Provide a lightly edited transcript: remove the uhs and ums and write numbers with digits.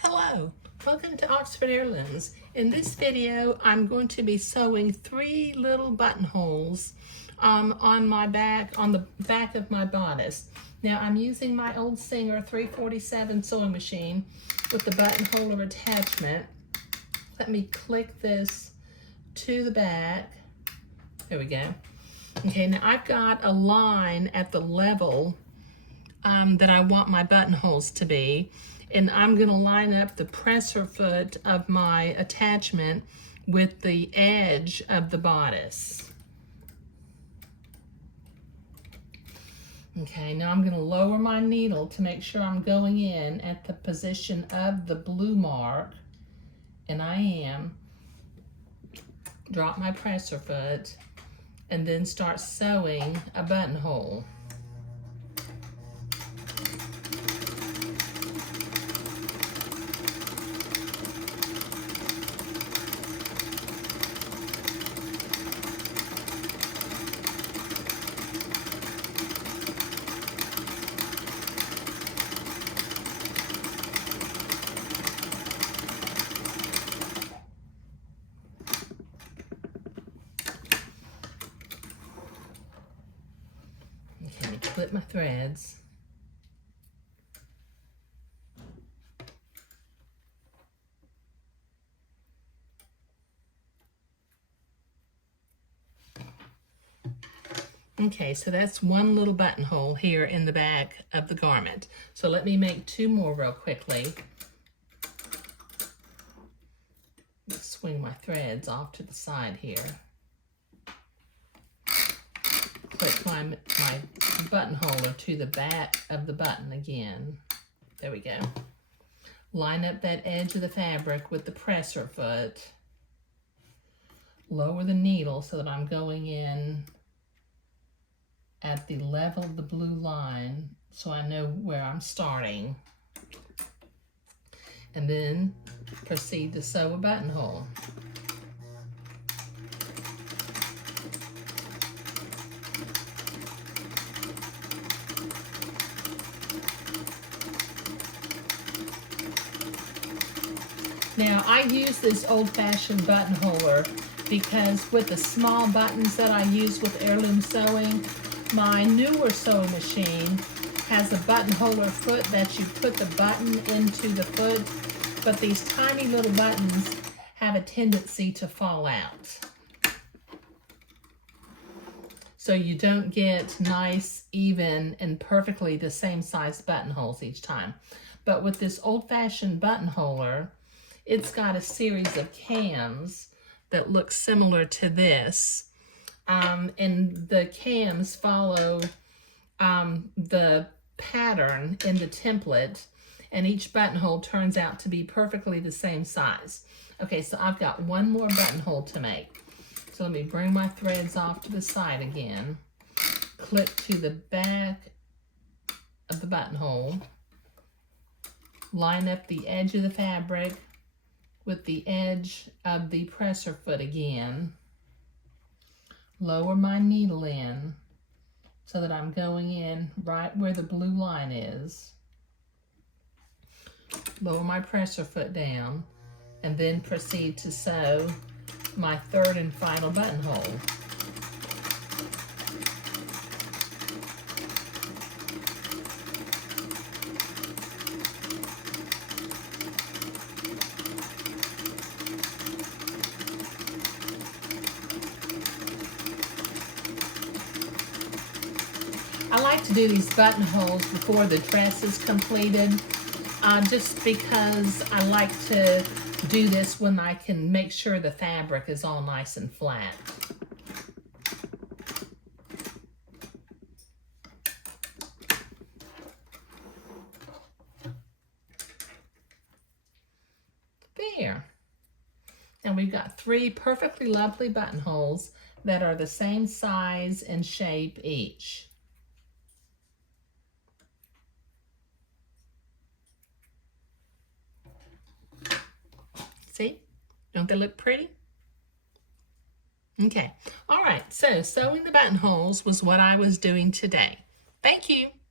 Hello, welcome to Oxford Heirlooms. In this video, I'm going to be sewing 3 little buttonholes on the back of my bodice. Now I'm using my old Singer 347 sewing machine with the buttonhole attachment. Let me click this to the back. There we go. Okay, now I've got a line at the level that I want my buttonholes to be. And I'm going to line up the presser foot of my attachment with the edge of the bodice. Okay, now I'm going to lower my needle to make sure I'm going in at the position of the blue mark, and I am. Drop my presser foot and then start sewing a buttonhole. Okay, clip my threads. Okay, so that's one little buttonhole here in the back of the garment. So let me make 2 more real quickly. Let's swing my threads off to the side here. Clip my buttonhole to the back of the button again. There we go. Line up that edge of the fabric with the presser foot. Lower the needle so that I'm going in at the level of the blue line so I know where I'm starting. And then proceed to sew a buttonhole. Now, I use this old-fashioned buttonholer because with the small buttons that I use with heirloom sewing, my newer sewing machine has a buttonholer foot that you put the button into the foot, but these tiny little buttons have a tendency to fall out. So you don't get nice, even, and perfectly the same size buttonholes each time. But with this old-fashioned buttonholer, it's got a series of cams that look similar to this. And the cams follow the pattern in the template, and each buttonhole turns out to be perfectly the same size. Okay, so I've got 1 more buttonhole to make. So let me bring my threads off to the side again, clip to the back of the buttonhole, line up the edge of the fabric with the edge of the presser foot again, lower my needle in so that I'm going in right where the blue line is, lower my presser foot down, and then proceed to sew my 3rd and final buttonhole. I like to do these buttonholes before the dress is completed, just because I like to do this when I can make sure the fabric is all nice and flat. There. And we've got 3 perfectly lovely buttonholes that are the same size and shape each. See? Don't they look pretty? Okay. All right. So sewing the buttonholes was what I was doing today. Thank you.